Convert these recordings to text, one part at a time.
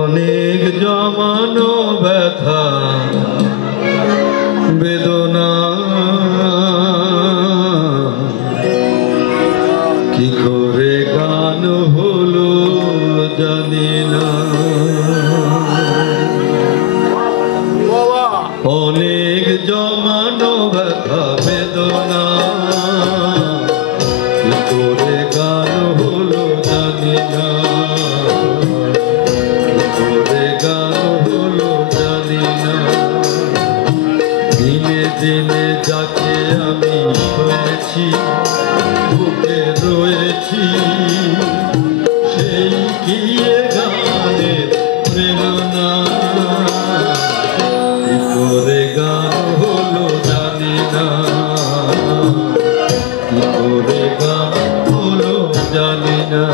অনেক জমানো ব্যথা বেদনা কি করে গান হলো জানি না। অনেক জমানো ব্যথা বেদনা কি করে গান হলো জানি না, কি করে গান হলো জানি না। দিনে দিনে যাকে আমি শুনেছি বুকে রয়েছি সেই কি গানের প্রেরণা কি করে গান হলো জানি না, কি করে গান হলো জানি না।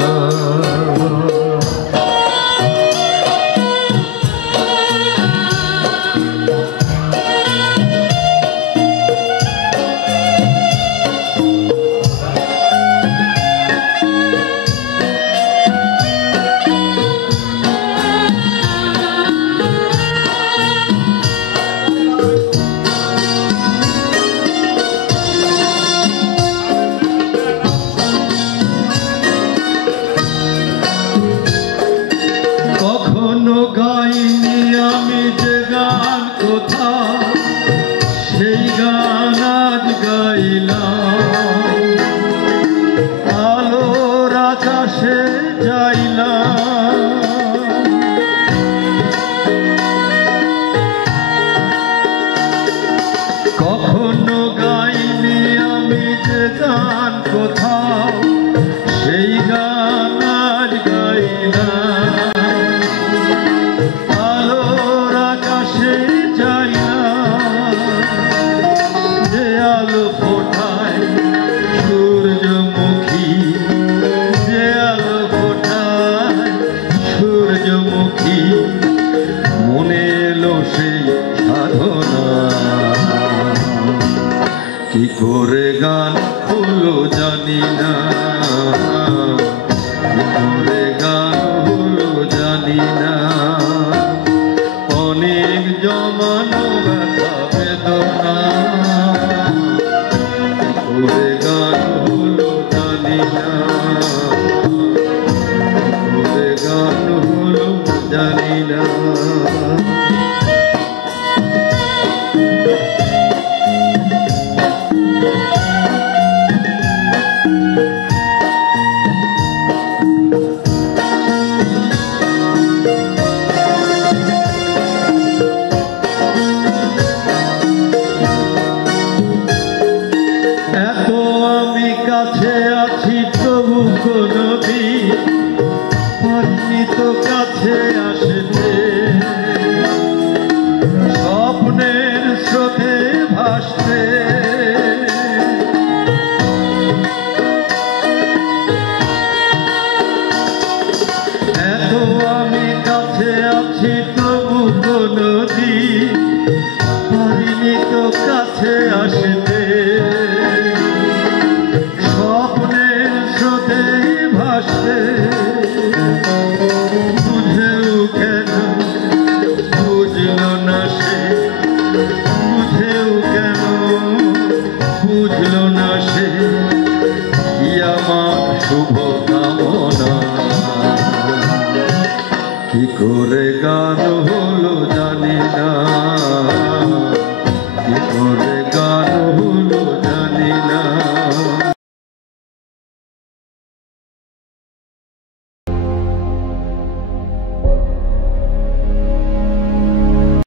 গাইনি আমি যে গান কোথাও সেই গান আজ গাইলাম, আলোর আকাশে যাইলাম। কখনো গাইনি আমি যে গান কোথাও সেই গান আজ গাইলাম, মনে এলো সেই সাধনা কি করে গান হলো জানি না, কি করে গান হলো জানি না। অনেক জমানো ব্যথা বেদনা কি করে গান হলো জানি না, কি করে গান হলো জানি না। এত আমি কাছে আছি তবু কোনদিন পারিনি তো কাছে আসতে, স্বপ্নের স্রোতে ভাসতে। এত আমি কাছে আছি তবু কোনদিন পারিনি তো কাছে আসতে, স্বপ্নের স্রোতে ভাসতে। বুঝেও কেন বুঝলো না সে, বুঝেও কেন বুঝলো না সে কি আমার শুভ কামনা কি করে গান হলো জানি না।